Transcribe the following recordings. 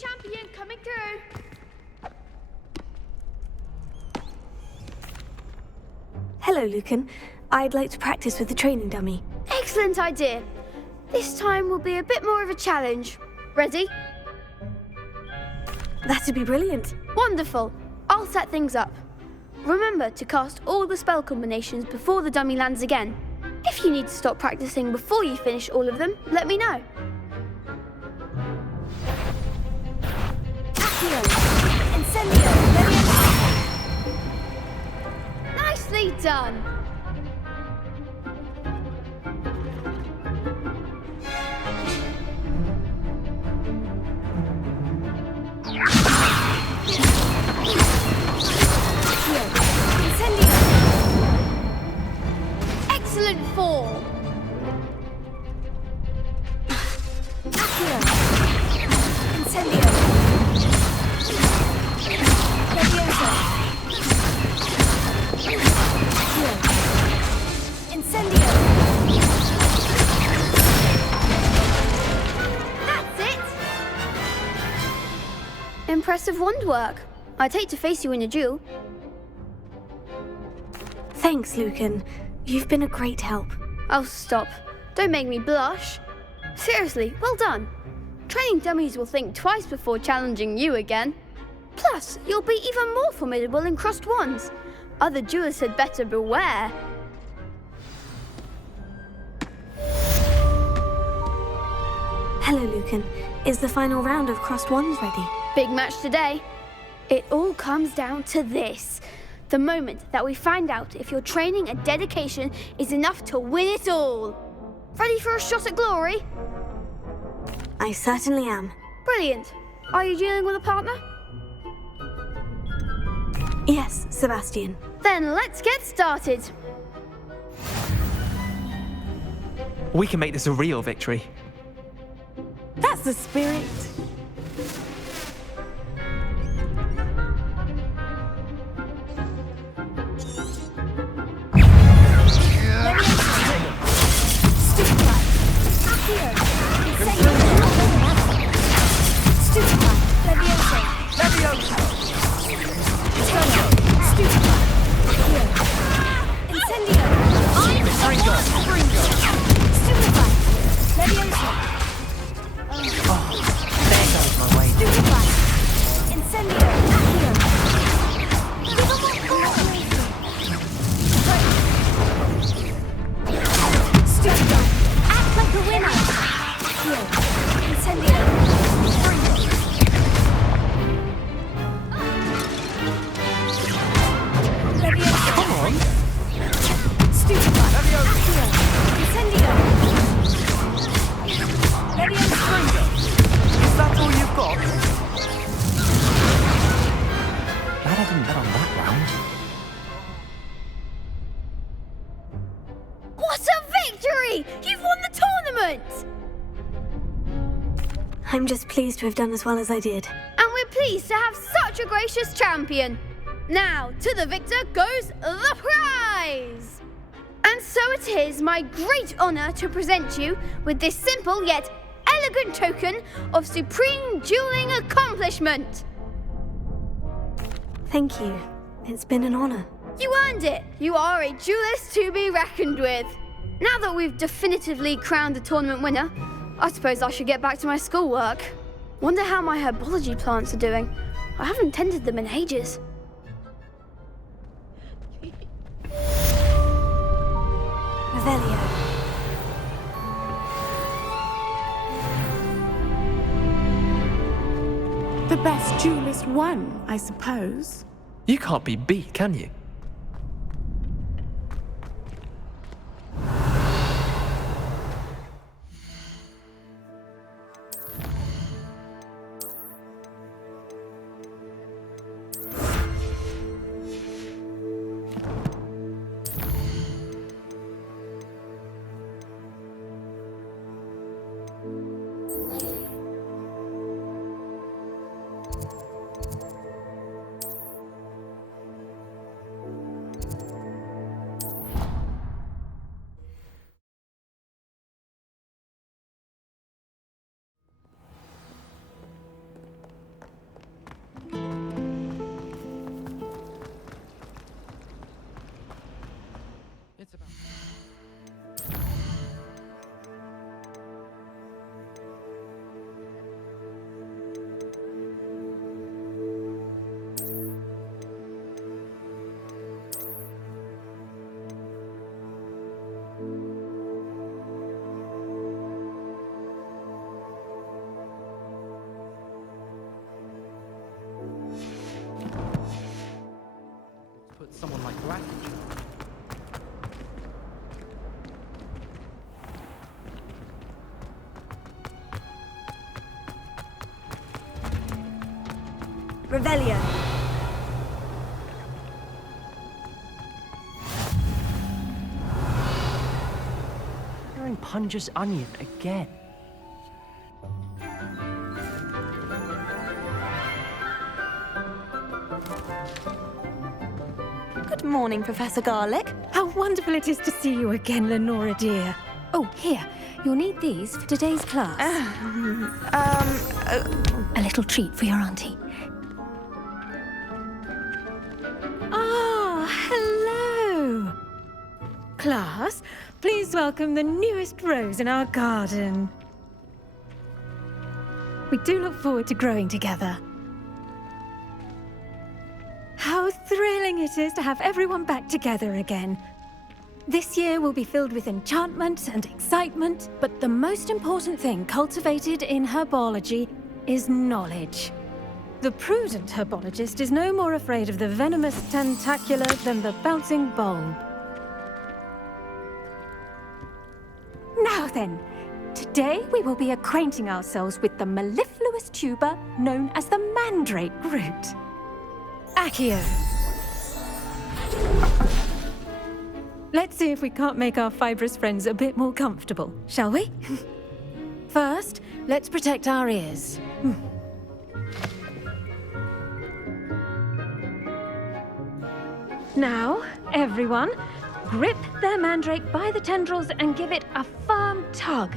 champion coming through. Hello, Lucan. I'd like to practice with the training dummy. Excellent idea. This time will be a bit more of a challenge. Ready? That'd be brilliant. Wonderful. I'll set things up. Remember to cast all the spell combinations before the dummy lands again. If you need to stop practicing before you finish all of them, let me know. Accio! Incendio! Leviosa! Nicely done. Excellent form. Accio! Incendio! Leviosa! Accio! Incendio! That's it. Impressive wand work. I'd hate to face you in a duel. Thanks, Lucan. You've been a great help. Oh, stop. Don't make me blush. Seriously, well done. Training dummies will think twice before challenging you again. Plus, you'll be even more formidable in crossed wands. Other duelists had better beware. Hello, Lucan. Is the final round of crossed wands ready? Big match today. It all comes down to this. The moment that we find out if your training and dedication is enough to win it all. Ready for a shot at glory? I certainly am. Brilliant. Are you dealing with a partner? Yes, Sebastian. Then let's get started. We can make this a real victory. That's the spirit. I'm just pleased to have done as well as I did. And we're pleased to have such a gracious champion. Now, to the victor goes the prize! And so it is my great honour to present you with this simple yet elegant token of supreme dueling accomplishment. Thank you. It's been an honour. You earned it. You are a duelist to be reckoned with. Now that we've definitively crowned the tournament winner, I suppose I should get back to my schoolwork. Wonder how my herbology plants are doing. I haven't tended them in ages. Revelio. The best duelist won, I suppose. You can't be beat, can you? gratitude. Revelio. Wearing Punja's onion again. Good morning, Professor Garlic. How wonderful it is to see you again, Lenora dear. Oh, here. You'll need these for today's class. A little treat for your auntie. Ah, hello. Class, please welcome the newest rose in our garden. We do look forward to growing together. How thrilling it is to have everyone back together again. This year will be filled with enchantment and excitement, but the most important thing cultivated in herbology is knowledge. The prudent herbologist is no more afraid of the venomous tentacular than the bouncing bulb. Now then, today we will be acquainting ourselves with the mellifluous tuber known as the mandrake root. Accio. Let's see if we can't make our fibrous friends a bit more comfortable, shall we? First, let's protect our ears. Now, everyone, grip their mandrake by the tendrils and give it a firm tug.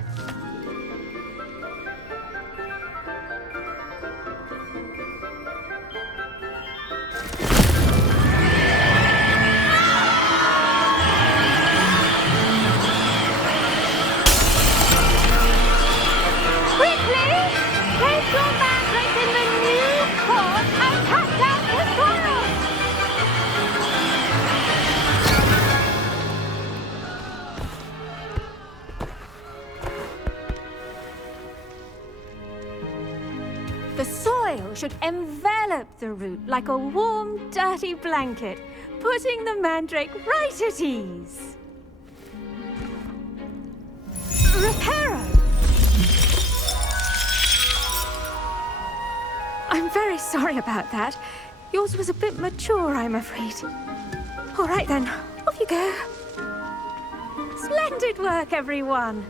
The soil should envelop the root like a warm, dirty blanket, putting the mandrake right at ease. Reparo! I'm very sorry about that. Yours was a bit mature, I'm afraid. All right then, off you go. Splendid work, everyone.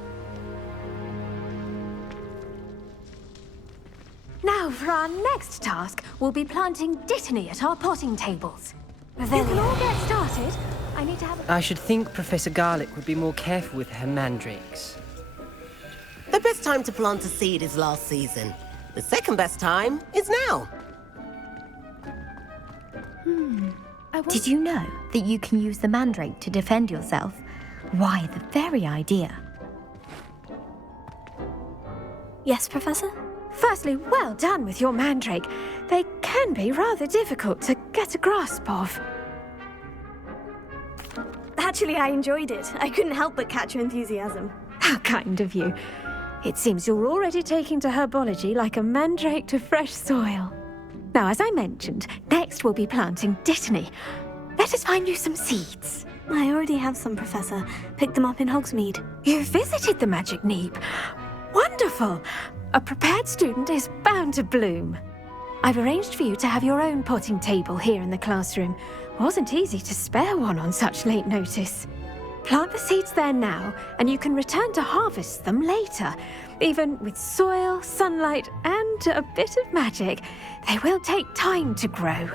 Now, for our next task, we'll be planting Dittany at our potting tables. You can all get started. I need to have I should think Professor Garlic would be more careful with her mandrakes. The best time to plant a seed is last season. The second best time is now. Did you know that you can use the mandrake to defend yourself? Why, the very idea. Yes, Professor? Firstly, well done with your mandrake. They can be rather difficult to get a grasp of. Actually, I enjoyed it. I couldn't help but catch your enthusiasm. How kind of you. It seems you're already taking to herbology like a mandrake to fresh soil. Now, as I mentioned, next we'll be planting Dittany. Let us find you some seeds. I already have some, Professor. Picked them up in Hogsmeade. You visited the Magic Neep. Wonderful! A prepared student is bound to bloom. I've arranged for you to have your own potting table here in the classroom. Wasn't easy to spare one on such late notice. Plant the seeds there now, and you can return to harvest them later. Even with soil, sunlight, and a bit of magic, they will take time to grow.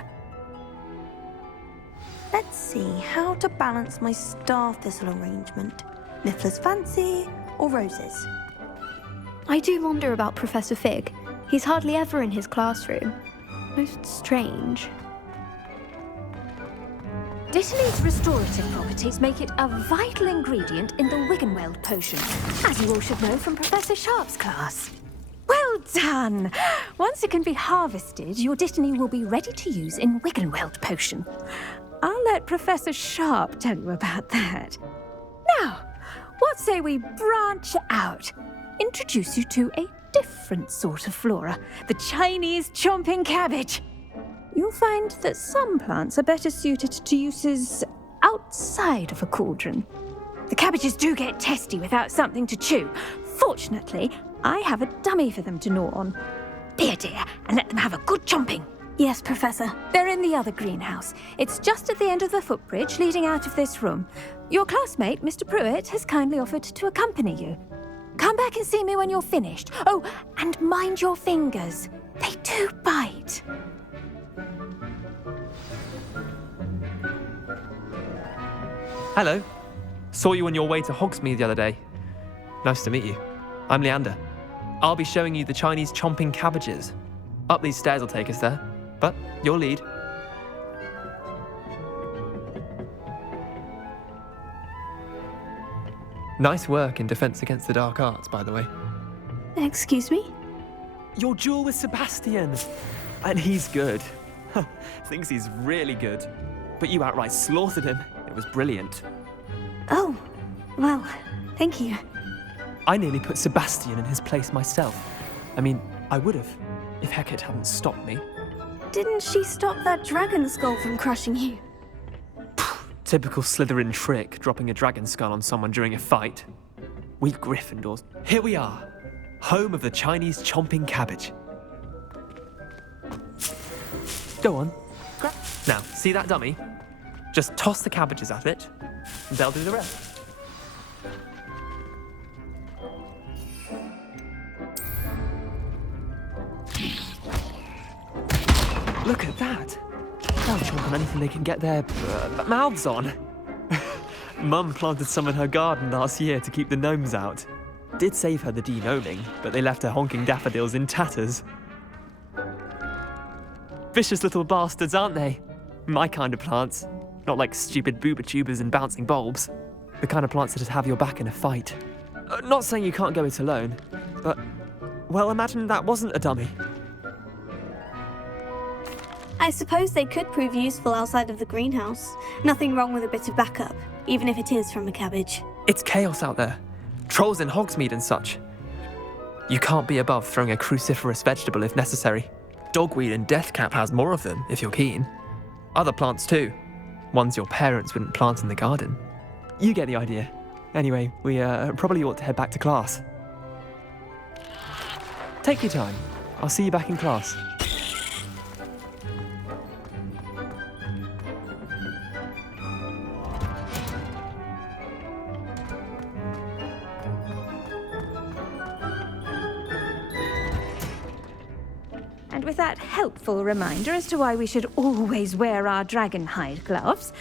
Let's see how to balance my star thistle arrangement. Niffler's fancy or roses? I do wonder about Professor Fig. He's hardly ever in his classroom. Most strange. Dittany's restorative properties make it a vital ingredient in the Wiggenweld potion, as you all should know from Professor Sharp's class. Well done! Once it can be harvested, your Dittany will be ready to use in Wiggenweld potion. I'll let Professor Sharp tell you about that. Now, what say we branch out? Introduce you to a different sort of flora, the Chinese chomping cabbage. You'll find that some plants are better suited to uses outside of a cauldron. The cabbages do get testy without something to chew. Fortunately, I have a dummy for them to gnaw on. Be a dear and let them have a good chomping. Yes, Professor. They're in the other greenhouse. It's just at the end of the footbridge leading out of this room. Your classmate, Mr. Pruitt, has kindly offered to accompany you. Come back and see me when you're finished. Oh, and mind your fingers. They do bite. Hello. Saw you on your way to Hogsmeade the other day. Nice to meet you. I'm Leander. I'll be showing you the Chinese chomping cabbages. Up these stairs will take us there, but your lead. Nice work in Defense Against the Dark Arts, by the way. Excuse me? Your duel with Sebastian! And he's good. Thinks he's really good. But you outright slaughtered him. It was brilliant. Oh, well, thank you. I nearly put Sebastian in his place myself. I mean, I would have, if Hecate hadn't stopped me. Didn't she stop that dragon skull from crushing you? Typical Slytherin trick, dropping a dragon skull on someone during a fight. We Gryffindors. Here we are, home of the Chinese chomping cabbage. Go on. Now, see that dummy? Just toss the cabbages at it, and they'll do the rest. Look at that! They'll chomp on anything they can get their mouths on. Mum planted some in her garden last year to keep the gnomes out. Did save her the de-gnoming, but they left her honking daffodils in tatters. Vicious little bastards, aren't they? My kind of plants. Not like stupid booba tubers and bouncing bulbs. The kind of plants that'd have your back in a fight. Not saying you can't go it alone, but, well, imagine that wasn't a dummy. I suppose they could prove useful outside of the greenhouse. Nothing wrong with a bit of backup, even if it is from a cabbage. It's chaos out there. Trolls in Hogsmeade and such. You can't be above throwing a cruciferous vegetable if necessary. Dogweed and deathcap has more of them, if you're keen. Other plants too. Ones your parents wouldn't plant in the garden. You get the idea. Anyway, we probably ought to head back to class. Take your time. I'll see you back in class. And with that helpful reminder as to why we should always wear our dragon hide gloves,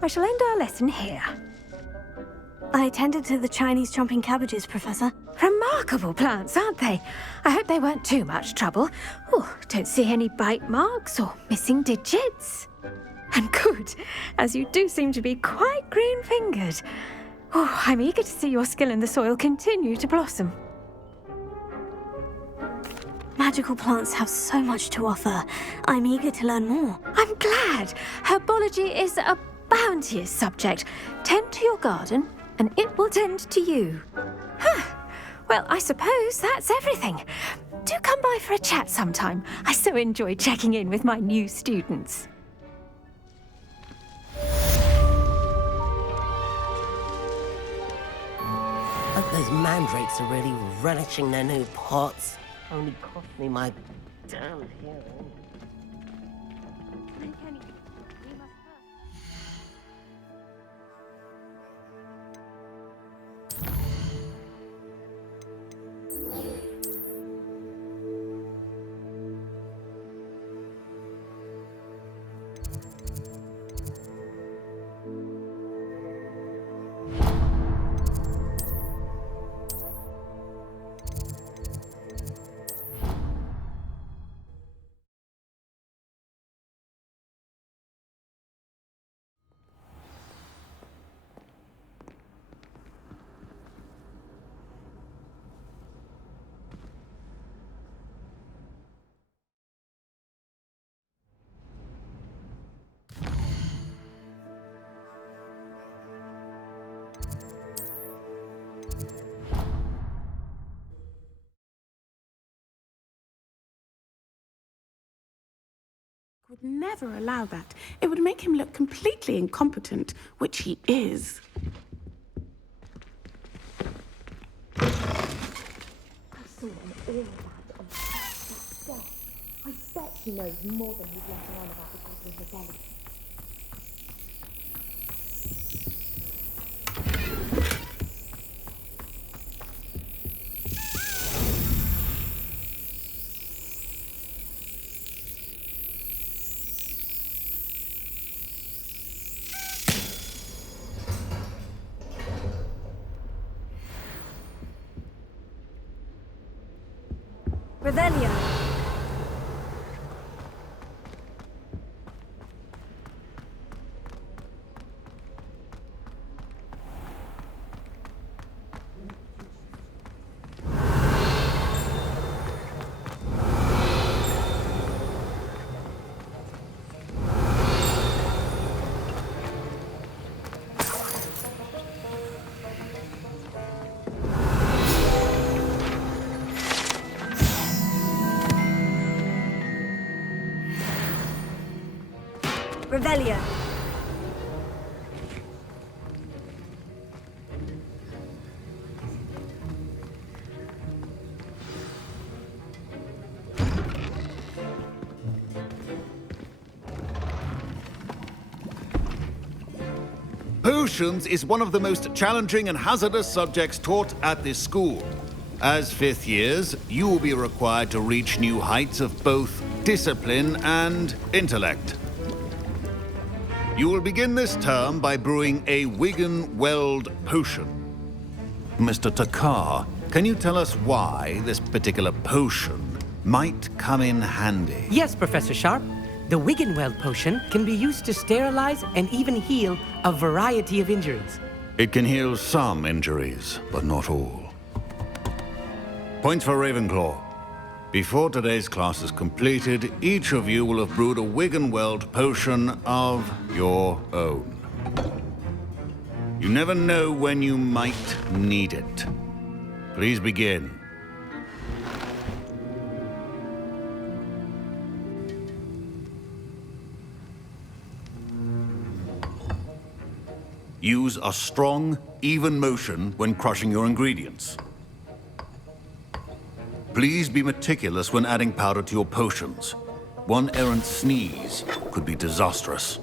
I shall end our lesson here. I attended to the Chinese chomping cabbages, Professor. Remarkable plants, aren't they? I hope they weren't too much trouble. Oh, don't see any bite marks or missing digits. And good, as you do seem to be quite green-fingered. Oh, I'm eager to see your skill in the soil continue to blossom. Magical plants have so much to offer. I'm eager to learn more. I'm glad. Herbology is a bounteous subject. Tend to your garden, and it will tend to you. Well, I suppose that's everything. Do come by for a chat sometime. I so enjoy checking in with my new students. Hope those mandrakes are really relishing their new pots. Only cost me my damn hearing. would never allow that. It would make him look completely incompetent, which he is. I saw him all that on that. I bet he knows more than he's letting on about the Goblin Rebellion. Revelio. Revelio. Potions is one of the most challenging and hazardous subjects taught at this school. As fifth years, you will be required to reach new heights of both discipline and intellect. You will begin this term by brewing a Wiggenweld potion. Mr. Takar, can you tell us why this particular potion might come in handy? Yes, Professor Sharp. The Wiggenweld potion can be used to sterilize and even heal a variety of injuries. It can heal some injuries, but not all. Points for Ravenclaw. Before today's class is completed, each of you will have brewed a Wiggenweld potion of your own. You never know when you might need it. Please begin. Use a strong, even motion when crushing your ingredients. Please be meticulous when adding powder to your potions. One errant sneeze could be disastrous.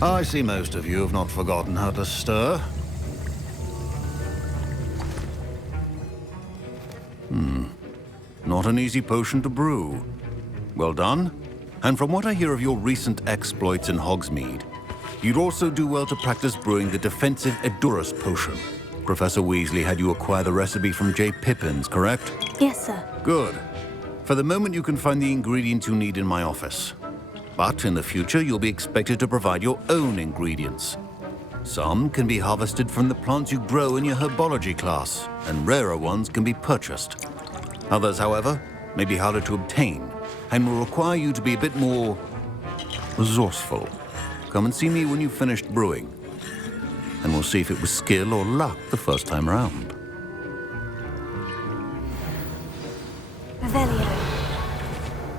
I see most of you have not forgotten how to stir. Not an easy potion to brew. Well done. And from what I hear of your recent exploits in Hogsmeade, you'd also do well to practice brewing the defensive Edurus potion. Professor Weasley had you acquire the recipe from J. Pippins, correct? Yes, sir. Good. For the moment, you can find the ingredients you need in my office. But in the future, you'll be expected to provide your own ingredients. Some can be harvested from the plants you grow in your Herbology class, and rarer ones can be purchased. Others, however, may be harder to obtain, and will require you to be a bit more resourceful. Come and see me when you've finished brewing, and we'll see if it was skill or luck the first time around. Revelio.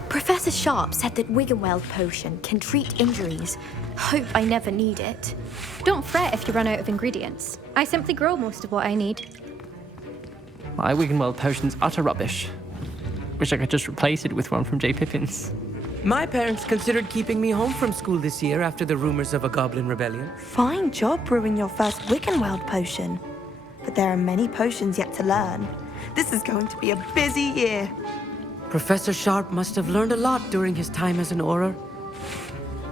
Professor Sharp said that Wiggenweld potion can treat injuries. Hope I never need it. Don't fret if you run out of ingredients. I simply grow most of what I need. My Wiggenweld potion's utter rubbish. Wish I could just replace it with one from J. Pippins. My parents considered keeping me home from school this year after the rumors of a Goblin Rebellion. Fine job brewing your first Wiggenweld potion. But there are many potions yet to learn. This is going to be a busy year. Professor Sharp must have learned a lot during his time as an Auror.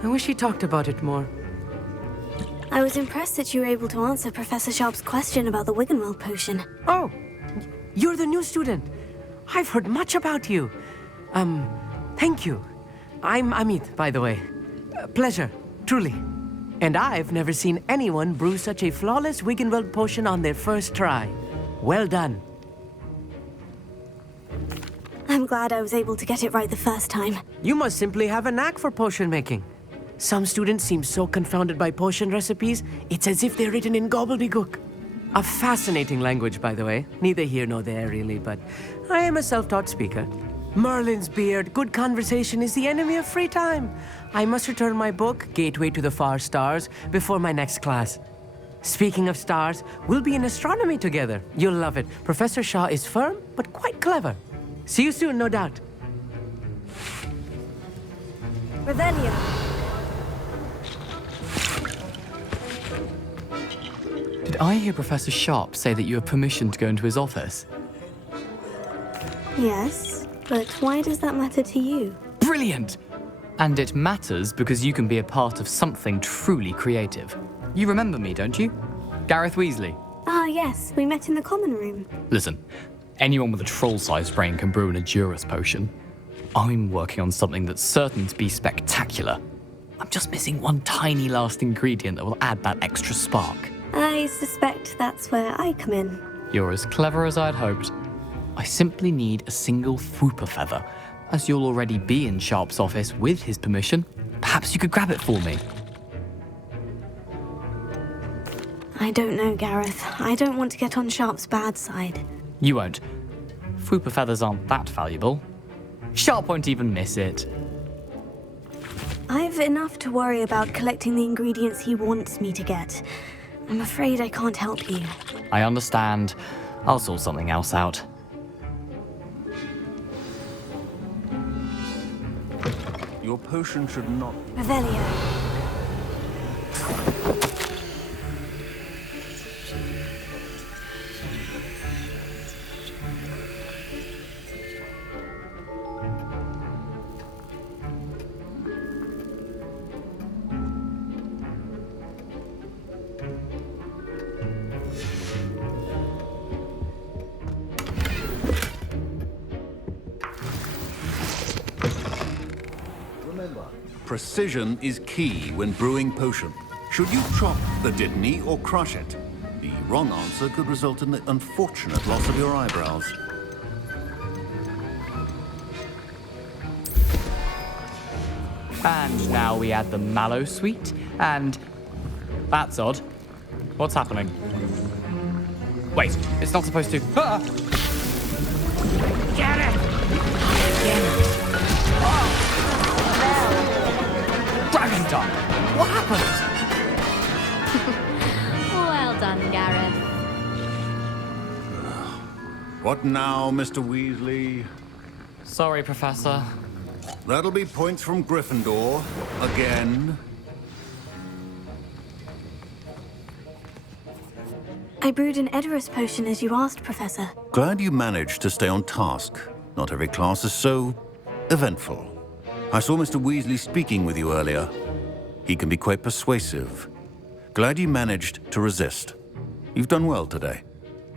I wish he talked about it more. I was impressed that you were able to answer Professor Sharp's question about the Wiggenweld potion. Oh, you're the new student. I've heard much about you. Thank you. I'm Amit, by the way. Pleasure, truly. And I've never seen anyone brew such a flawless Wiggenweld potion on their first try. Well done. I'm glad I was able to get it right the first time. You must simply have a knack for potion making. Some students seem so confounded by potion recipes, it's as if they're written in gobbledygook. A fascinating language, by the way. Neither here nor there, really, but I am a self-taught speaker. Merlin's beard, good conversation is the enemy of free time. I must return my book, Gateway to the Far Stars, before my next class. Speaking of stars, we'll be in astronomy together. You'll love it. Professor Shaw is firm, but quite clever. See you soon, no doubt. Revelio. Did I hear Professor Sharp say that you have permission to go into his office? Yes, but why does that matter to you? Brilliant! And it matters because you can be a part of something truly creative. You remember me, don't you? Gareth Weasley. Ah, yes, we met in the common room. Listen, anyone with a troll-sized brain can brew an Edurus potion. I'm working on something that's certain to be spectacular. I'm just missing one tiny last ingredient that will add that extra spark. I suspect that's where I come in. You're as clever as I'd hoped. I simply need a single Fwooper feather. As you'll already be in Sharp's office with his permission, perhaps you could grab it for me. I don't know, Gareth. I don't want to get on Sharp's bad side. You won't. Fwooper feathers aren't that valuable. Sharp won't even miss it. I've enough to worry about collecting the ingredients he wants me to get. I'm afraid I can't help you. I understand. I'll sort something else out. Your potion should not... Revelio. Precision is key when brewing potion. Should you chop the Dittany or crush it? The wrong answer could result in the unfortunate loss of your eyebrows. And now we add the mallow sweet, and... That's odd. What's happening? Wait, it's not supposed to... Ah! Get it! Dragon Dog! What happened? Well done, Gareth. What now, Mr. Weasley? Sorry, Professor. That'll be points from Gryffindor. Again. I brewed an Edurus potion as you asked, Professor. Glad you managed to stay on task. Not every class is so eventful. I saw Mr. Weasley speaking with you earlier. He can be quite persuasive. Glad you managed to resist. You've done well today.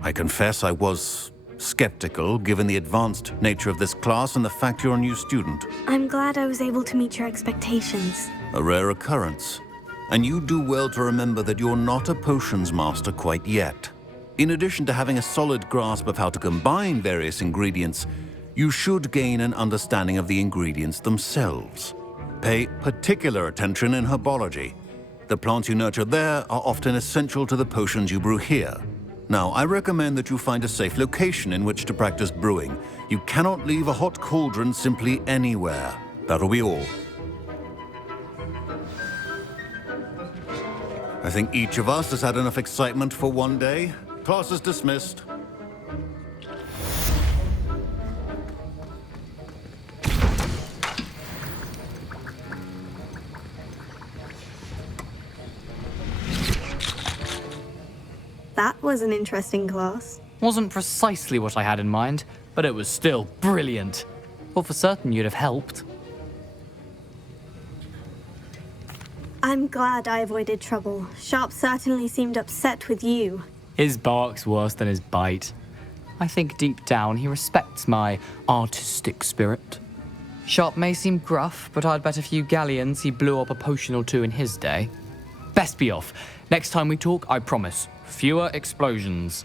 I confess I was skeptical, given the advanced nature of this class and the fact you're a new student. I'm glad I was able to meet your expectations. A rare occurrence. And you do well to remember that you're not a potions master quite yet. In addition to having a solid grasp of how to combine various ingredients, you should gain an understanding of the ingredients themselves. Pay particular attention in Herbology. The plants you nurture there are often essential to the potions you brew here. Now, I recommend that you find a safe location in which to practice brewing. You cannot leave a hot cauldron simply anywhere. That'll be all. I think each of us has had enough excitement for one day. Class is dismissed. That was an interesting class. Wasn't precisely what I had in mind, but it was still brilliant. Thought for certain you'd have helped. I'm glad I avoided trouble. Sharp certainly seemed upset with you. His bark's worse than his bite. I think deep down he respects my artistic spirit. Sharp may seem gruff, but I'd bet a few galleons he blew up a potion or two in his day. best be off. Next time we talk, I promise, fewer explosions.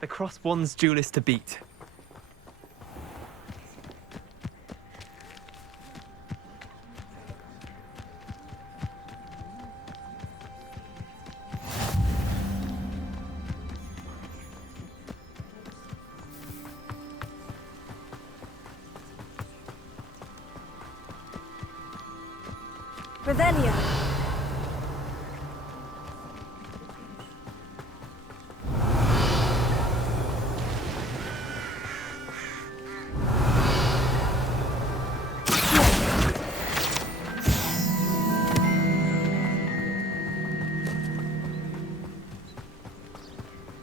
The cross one's duelist to beat. Revelio.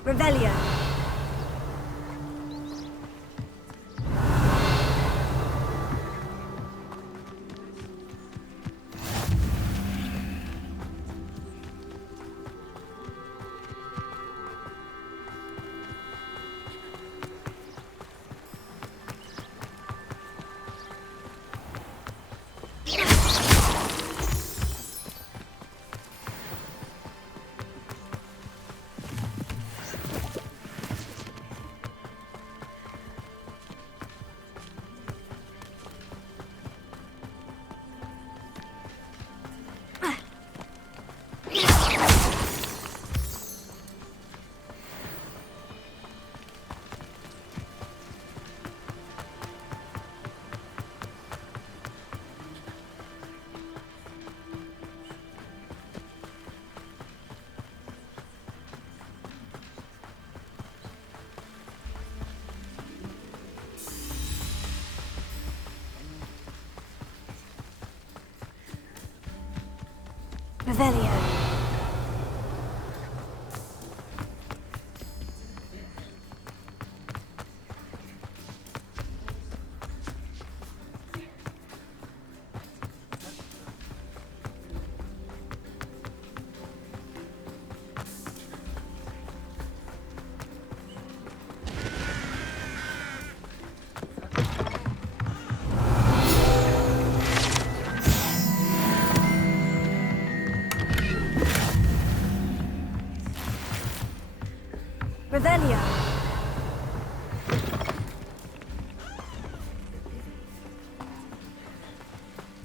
Revelio. Revelio. Revelio.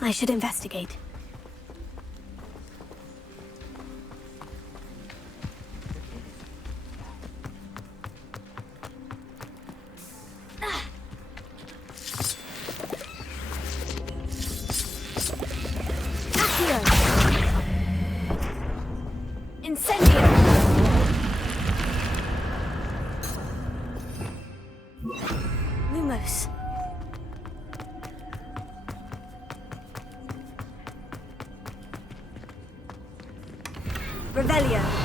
I should investigate. Revelio.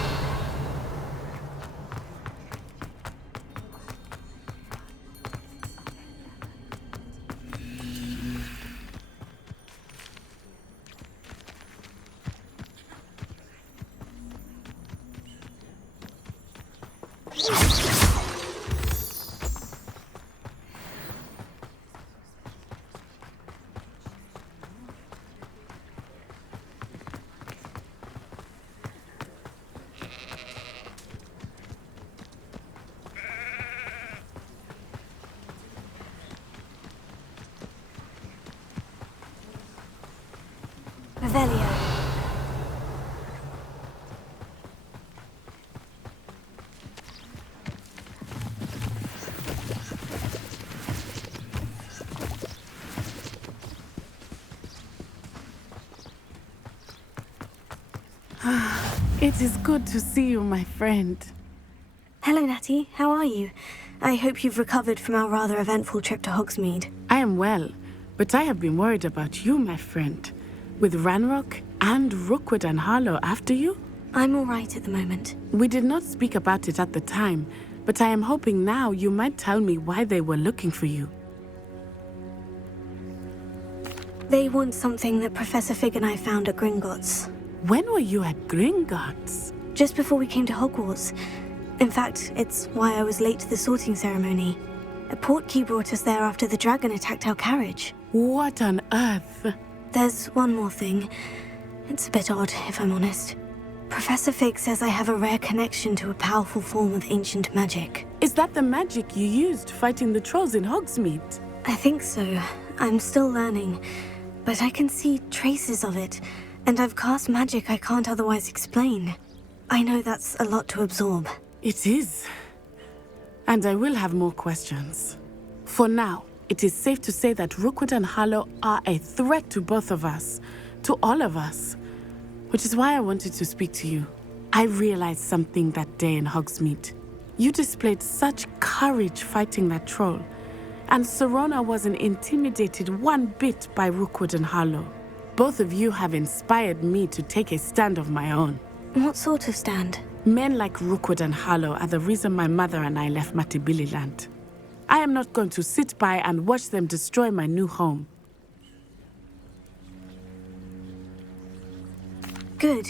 Revelio. It is good to see you, my friend. Hello, Natty. How are you? I hope you've recovered from our rather eventful trip to Hogsmeade. I am well, but I have been worried about you, my friend. With Ranrock and Rookwood and Harlow after you? I'm all right at the moment. We did not speak about it at the time, but I am hoping now you might tell me why they were looking for you. They want something that Professor Fig and I found at Gringotts. When were you at Gringotts? Just before we came to Hogwarts. In fact, it's why I was late to the sorting ceremony. A portkey brought us there after the dragon attacked our carriage. What on earth? There's one more thing. It's a bit odd, if I'm honest. Professor Fig says I have a rare connection to a powerful form of ancient magic. Is that the magic you used fighting the trolls in Hogsmeade? I think so. I'm still learning, but I can see traces of it, and I've cast magic I can't otherwise explain. I know that's a lot to absorb. It is. And I will have more questions. For now, it is safe to say that Rookwood and Harlow are a threat to both of us, to all of us. Which is why I wanted to speak to you. I realized something that day in Hogsmeade. You displayed such courage fighting that troll, and Serona wasn't intimidated one bit by Rookwood and Harlow. Both of you have inspired me to take a stand of my own. What sort of stand? Men like Rookwood and Harlow are the reason my mother and I left Matabeleland. I am not going to sit by and watch them destroy my new home. Good.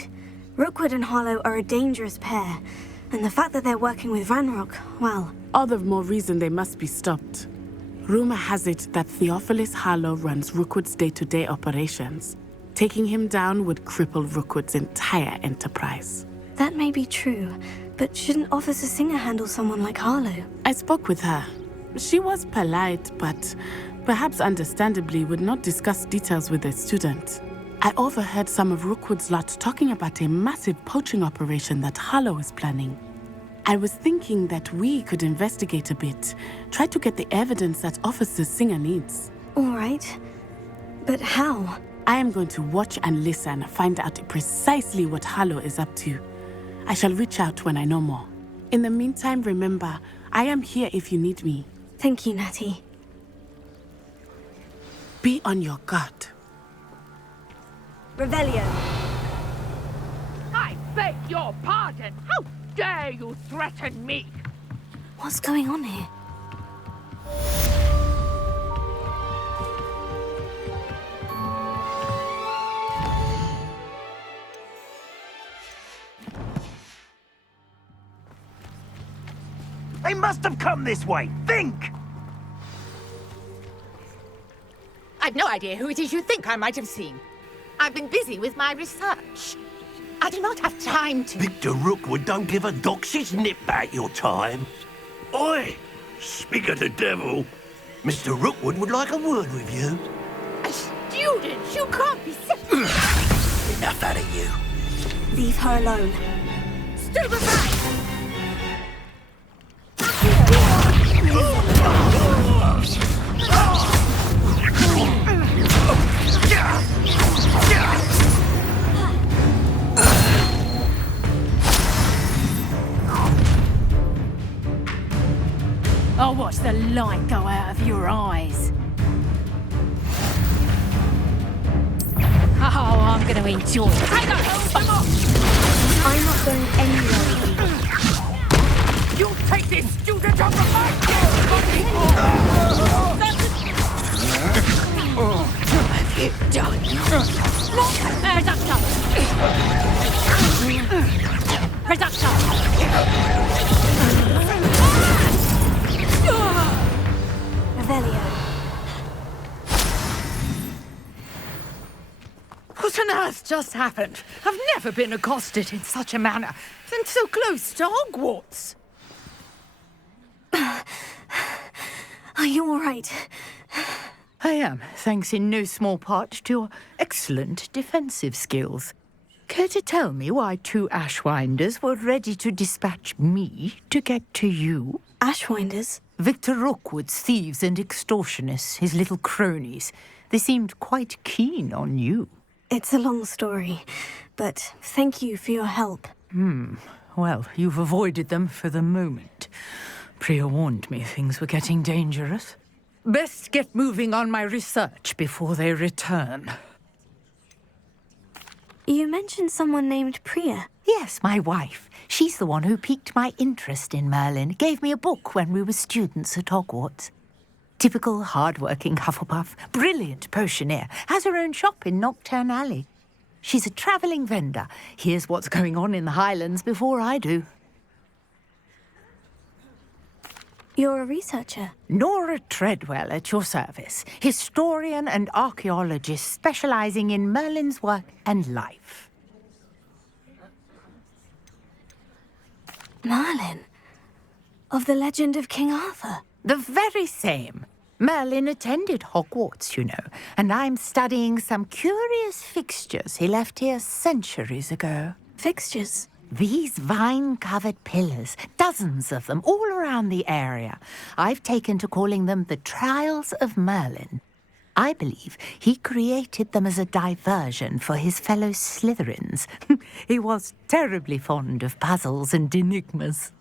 Rookwood and Harlow are a dangerous pair, and the fact that they're working with Ranrock, well... All the more reason they must be stopped. Rumor has it that Theophilus Harlow runs Rookwood's day-to-day operations. Taking him down would cripple Rookwood's entire enterprise. That may be true, but shouldn't Officer Singer handle someone like Harlow? I spoke with her. She was polite, but perhaps understandably would not discuss details with a student. I overheard some of Rookwood's lot talking about a massive poaching operation that Harlow is planning. I was thinking that we could investigate a bit, try to get the evidence that Officer Singer needs. All right. But how? I am going to watch and listen, find out precisely what Harlow is up to. I shall reach out when I know more. In the meantime, remember, I am here if you need me. Thank you, Natty. Be on your guard. Revelio. I beg your pardon. How dare you threaten me? What's going on here? They must have come this way. Think! I've no idea who it is you think I might have seen. I've been busy with my research. I do not have time to... Victor Rookwood don't give a doxy's nip back your time. Oi! Speak of the devil. Mr. Rookwood would like a word with you. A student? You can't be serious. Enough out of you. Leave her alone. Stand aside! I'll watch the light go out of your eyes. Oh, I'm going to enjoy it. I'm not going anywhere. You take this student off of my What have you done? Reducto! Revelio. What on earth just happened? I've never been accosted in such a manner, and so close to Hogwarts. Are you all right? I am, thanks in no small part to your excellent defensive skills. Care to tell me why 2 Ashwinders were ready to dispatch me to get to you? Ashwinders? Victor Rookwood's thieves and extortionists, his little cronies. They seemed quite keen on you. It's a long story, but thank you for your help. Well, you've avoided them for the moment. Priya warned me things were getting dangerous. Best get moving on my research before they return. You mentioned someone named Priya. Yes, my wife. She's the one who piqued my interest in Merlin. Gave me a book when we were students at Hogwarts. Typical hard-working Hufflepuff, brilliant potioneer, has her own shop in Knockturn Alley. She's a travelling vendor. Hears what's going on in the Highlands before I do. You're a researcher? Nora Treadwell at your service. Historian and archaeologist specialising in Merlin's work and life. Merlin? Of the legend of King Arthur? The very same. Merlin attended Hogwarts, you know, and I'm studying some curious fixtures he left here centuries ago. Fixtures? These vine-covered pillars, dozens of them, all around the area. I've taken to calling them the Trials of Merlin. I believe he created them as a diversion for his fellow Slytherins. He was terribly fond of puzzles and enigmas.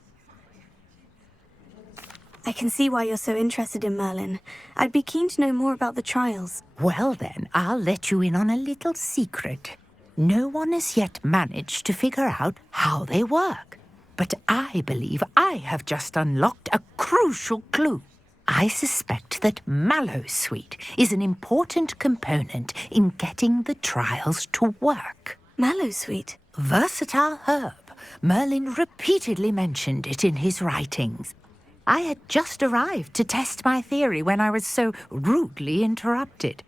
I can see why you're so interested in Merlin. I'd be keen to know more about the trials. Well then, I'll let you in on a little secret. No one has yet managed to figure out how they work. But I believe I have just unlocked a crucial clue. I suspect that Mallowsweet is an important component in getting the trials to work. Mallowsweet? Versatile herb. Merlin repeatedly mentioned it in his writings. I had just arrived to test my theory when I was so rudely interrupted.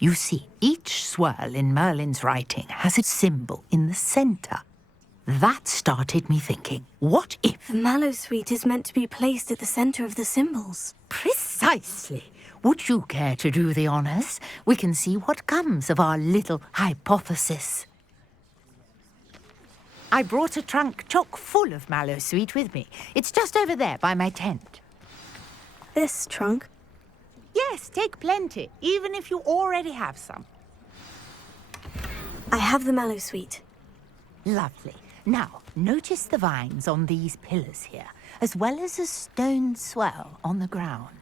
You see, each swirl in Merlin's writing has a symbol in the centre. That started me thinking, what if... The Mallowsweet is meant to be placed at the centre of the symbols. Precisely. Would you care to do the honours? We can see what comes of our little hypothesis. I brought a trunk chock full of Mallowsweet with me. It's just over there by my tent. This trunk? Yes, take plenty, even if you already have some. I have the Mallowsweet. Lovely. Now, notice the vines on these pillars here, as well as a stone swell on the ground.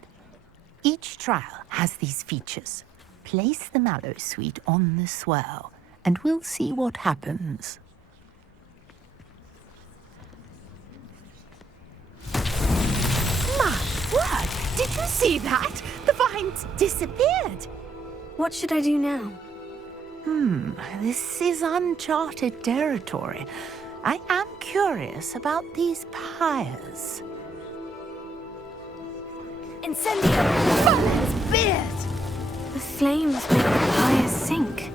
Each trial has these features. Place the Mallowsweet on the swell, and we'll see what happens. My word! Did you see that? The vines disappeared. What should I do now? This is uncharted territory. I am curious about these pyres. Incendio! Merlin's beard! The flames make the pyre sink.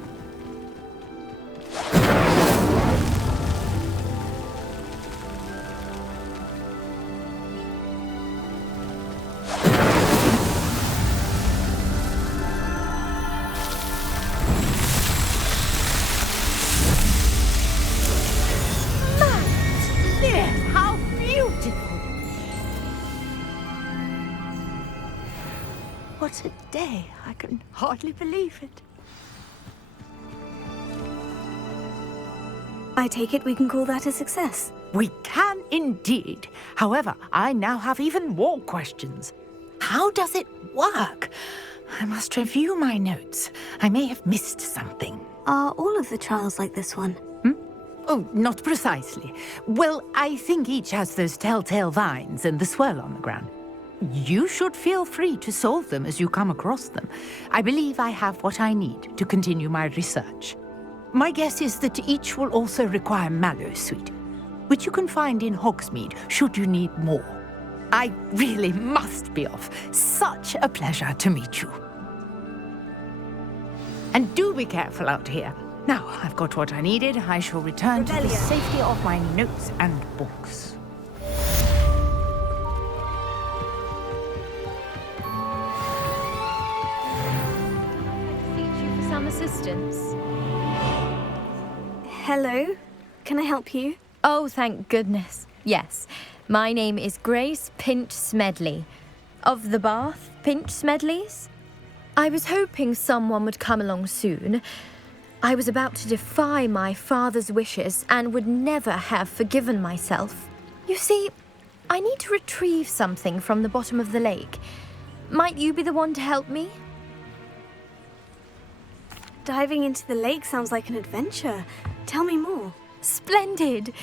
What a day. I can hardly believe it. I take it we can call that a success. We can indeed. However, I now have even more questions. How does it work? I must review my notes. I may have missed something. Are all of the trials like this one? Oh, not precisely. Well, I think each has those telltale vines and the swirl on the ground. You should feel free to solve them as you come across them. I believe I have what I need to continue my research. My guess is that each will also require Mallowsweet, which you can find in Hogsmeade should you need more. I really must be off. Such a pleasure to meet you. And do be careful out here. Now, I've got what I needed. I shall return to the safety of my notes and books. Hello. Can I help you? Oh, thank goodness. Yes. My name is Grace Pinch Smedley. Of the Bath Pinch Smedleys? I was hoping someone would come along soon. I was about to defy my father's wishes and would never have forgiven myself. You see, I need to retrieve something from the bottom of the lake. Might you be the one to help me? Diving into the lake sounds like an adventure. Tell me more. Splendid!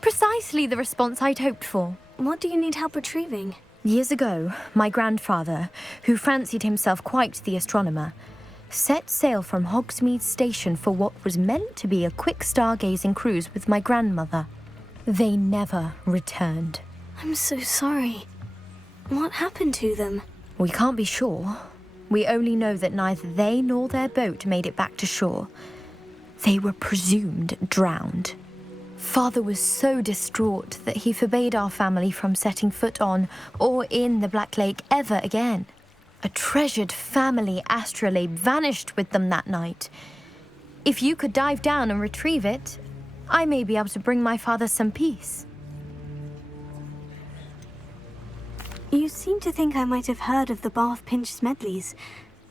Precisely the response I'd hoped for. What do you need help retrieving? Years ago, my grandfather, who fancied himself quite the astronomer, set sail from Hogsmeade Station for what was meant to be a quick stargazing cruise with my grandmother. They never returned. I'm so sorry. What happened to them? We can't be sure. We only know that neither they nor their boat made it back to shore. They were presumed drowned. Father was so distraught that he forbade our family from setting foot on or in the Black Lake ever again. A treasured family astrolabe vanished with them that night. If you could dive down and retrieve it, I may be able to bring my father some peace. You seem to think I might have heard of the Bath Pinch Smedleys.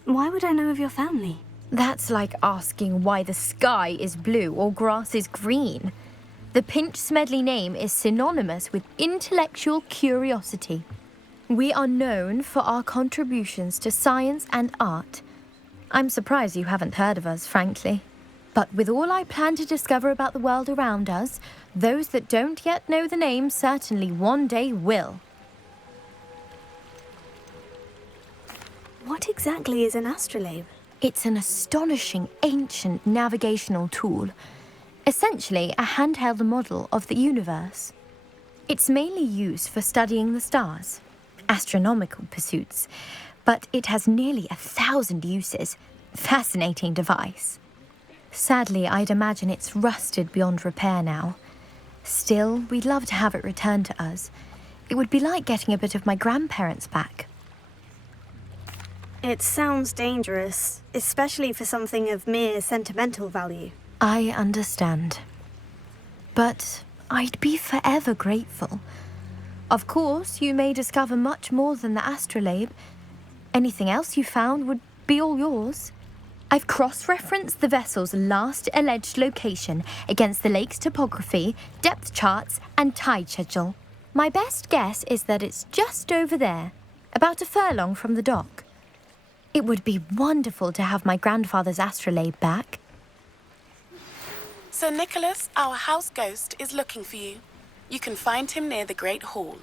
Why would I know of your family? That's like asking why the sky is blue or grass is green. The Pinch Smedley name is synonymous with intellectual curiosity. We are known for our contributions to science and art. I'm surprised you haven't heard of us, frankly. But with all I plan to discover about the world around us, those that don't yet know the name certainly one day will. What exactly is an astrolabe? It's an astonishing ancient navigational tool. Essentially a handheld model of the universe. It's mainly used for studying the stars, astronomical pursuits, but it has nearly 1,000 uses. Fascinating device. Sadly, I'd imagine it's rusted beyond repair now. Still, we'd love to have it returned to us. It would be like getting a bit of my grandparents back. It sounds dangerous, especially for something of mere sentimental value. I understand. But I'd be forever grateful. Of course, you may discover much more than the astrolabe. Anything else you found would be all yours. I've cross-referenced the vessel's last alleged location against the lake's topography, depth charts, and tide schedule. My best guess is that it's just over there, about a furlong from the dock. It would be wonderful to have my grandfather's astrolabe back. Sir Nicholas, our house ghost, is looking for you. You can find him near the Great Hall.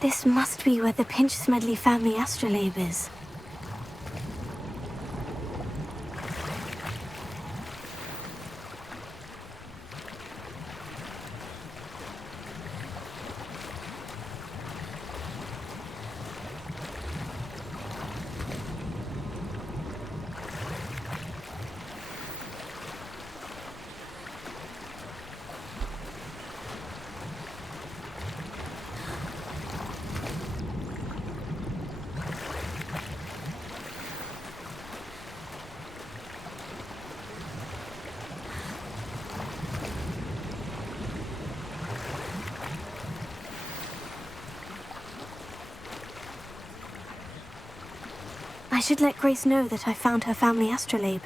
This must be where the Pinch Smedley family astrolabe is. I should let Grace know that I found her family astrolabe.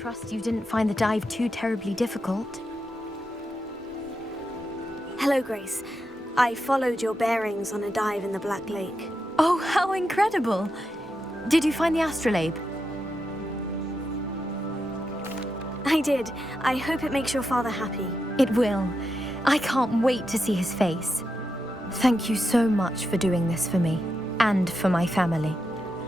trust you didn't find the dive too terribly difficult. Hello, Grace. I followed your bearings on a dive in the Black Lake. Oh, how incredible! Did you find the astrolabe? I did. I hope it makes your father happy. It will. I can't wait to see his face. Thank you so much for doing this for me, and for my family.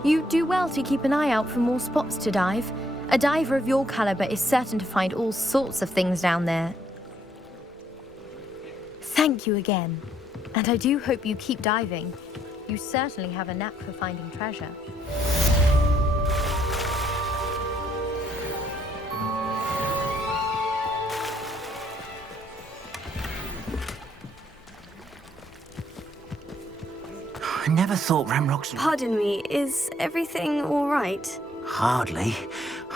You do well to keep an eye out for more spots to dive. A diver of your caliber is certain to find all sorts of things down there. Thank you again. And I do hope you keep diving. You certainly have a knack for finding treasure. I never thought Ramrock's... Pardon me, is everything all right? Hardly.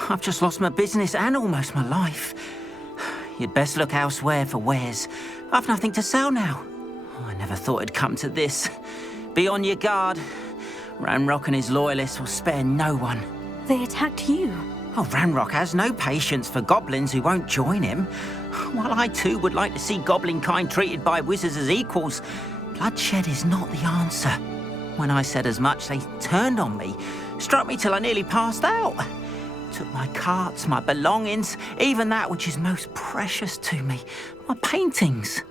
I've just lost my business and almost my life. You'd best look elsewhere for wares. I've nothing to sell now. I never thought it'd come to this. Be on your guard. Ramrock and his loyalists will spare no one. They attacked you. Oh, Ramrock has no patience for goblins who won't join him. While I too would like to see goblin kind treated by wizards as equals, bloodshed is not the answer. When I said as much, they turned on me, struck me till I nearly passed out. Took my carts, my belongings, even that which is most precious to me, my paintings.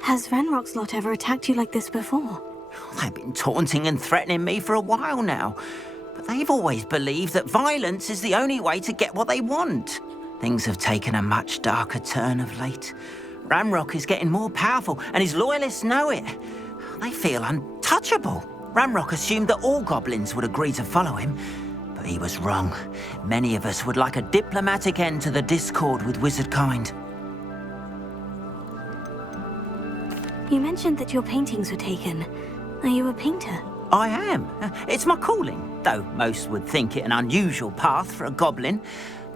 Has Ranrock's lot ever attacked you like this before? They've been taunting and threatening me for a while now, but they've always believed that violence is the only way to get what they want. Things have taken a much darker turn of late. Ramrock is getting more powerful, and his loyalists know it. They feel untouchable. Ramrock assumed that all goblins would agree to follow him, but he was wrong. Many of us would like a diplomatic end to the discord with wizard kind. You mentioned that your paintings were taken. Are you a painter? I am. It's my calling, though most would think it an unusual path for a goblin.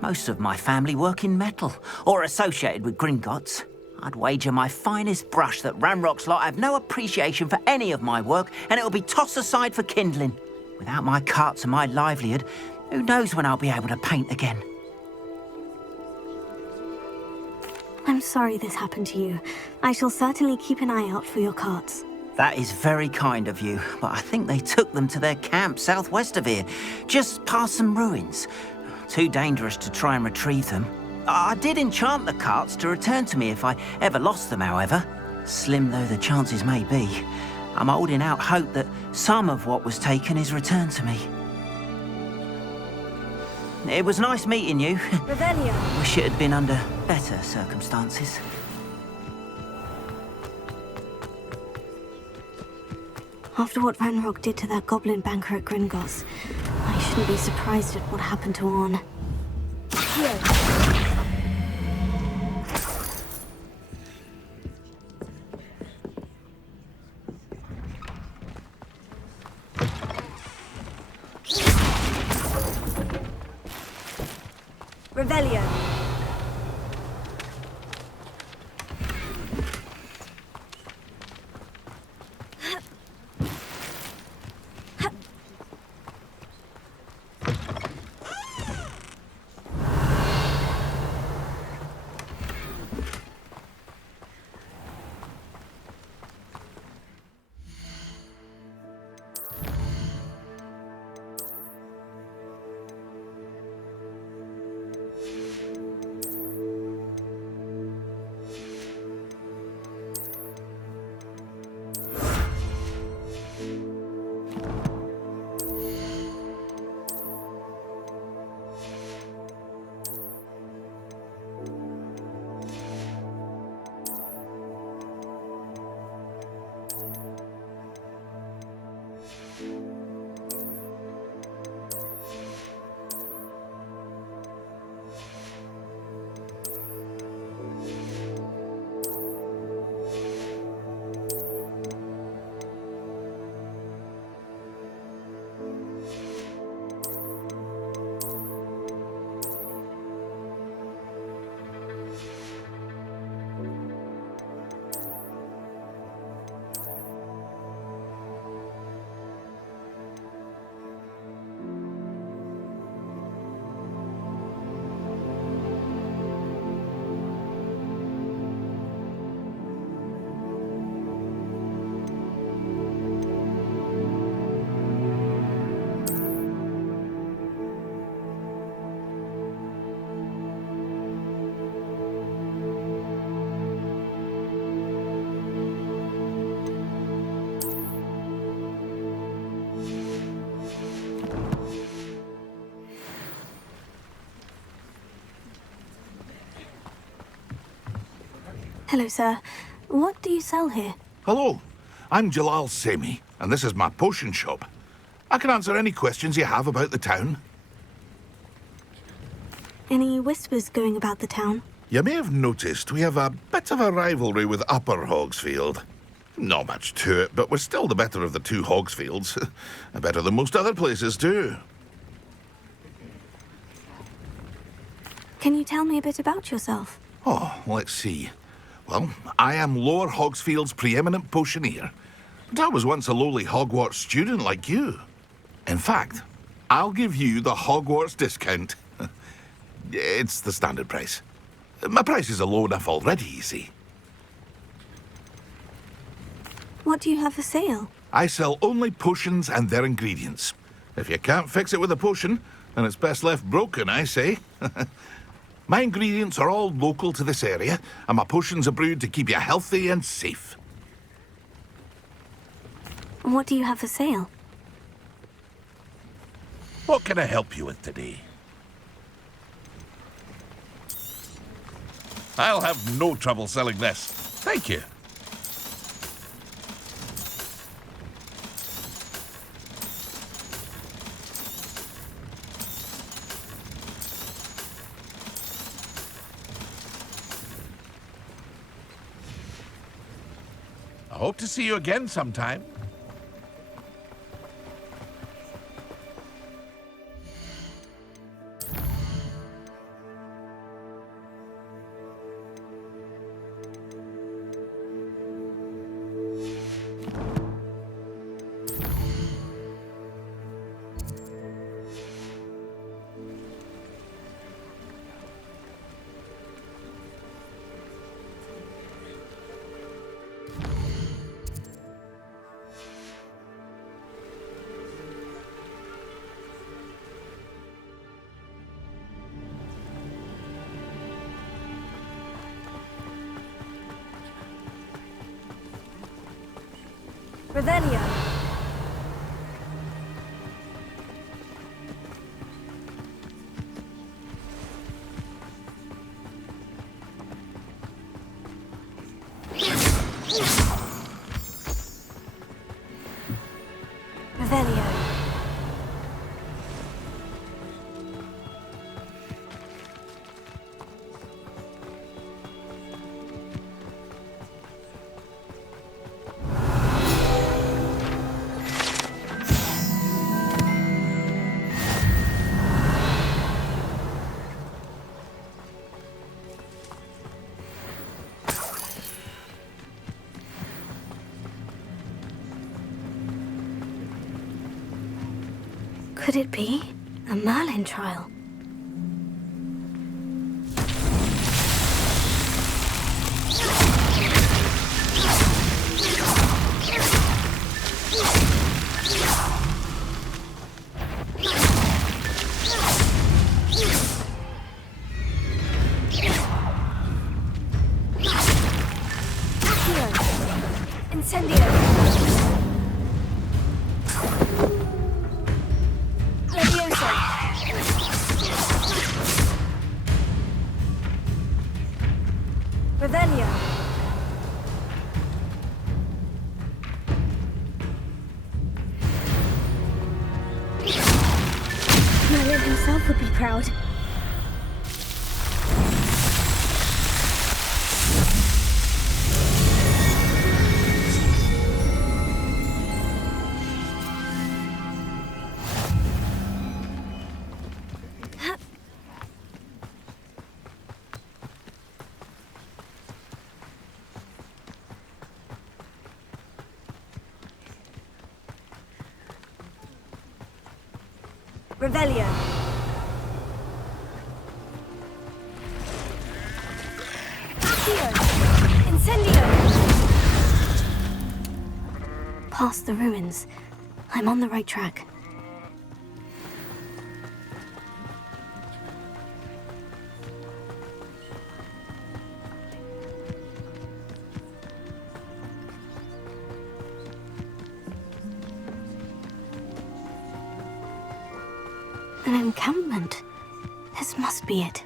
Most of my family work in metal, or associated with Gringotts. I'd wager my finest brush that Ramrock's lot have no appreciation for any of my work, and it'll be tossed aside for kindling. Without my carts and my livelihood, who knows when I'll be able to paint again? I'm sorry this happened to you. I shall certainly keep an eye out for your carts. That is very kind of you, but I think they took them to their camp southwest of here, just past some ruins. Too dangerous to try and retrieve them. I did enchant the carts to return to me if I ever lost them, however. Slim though the chances may be, I'm holding out hope that some of what was taken is returned to me. It was nice meeting you. Revelio. Wish it had been under better circumstances. After what Ranrock did to that goblin banker at Gringotts, I shouldn't be surprised at what happened to Orn. Here. Revelio. Hello, sir. What do you sell here? Hello, I'm Jalal Semi, and this is my potion shop. I can answer any questions you have about the town. Any whispers going about the town? You may have noticed we have a bit of a rivalry with Upper Hogsfield. Not much to it, but we're still the better of the two Hogsfields. Better than most other places, too. Can you tell me a bit about yourself? Oh, let's see. Well, I am Lower Hogsfield's preeminent potioneer. But I was once a lowly Hogwarts student like you. In fact, I'll give you the Hogwarts discount. It's the standard price. My prices are low enough already, you see. What do you have for sale? I sell only potions and their ingredients. If you can't fix it with a potion, then it's best left broken, I say. My ingredients are all local to this area, and my potions are brewed to keep you healthy and safe. What do you have for sale? What can I help you with today? I'll have no trouble selling this. Thank you. I hope to see you again sometime. Revelio. Revelio. Could it be a Merlin trial? Incendio! Leviosa! Revelio! Merlin himself would be proud. Revelio. Accio. Incendio. Past the ruins. I'm on the right track. An encampment. This must be it.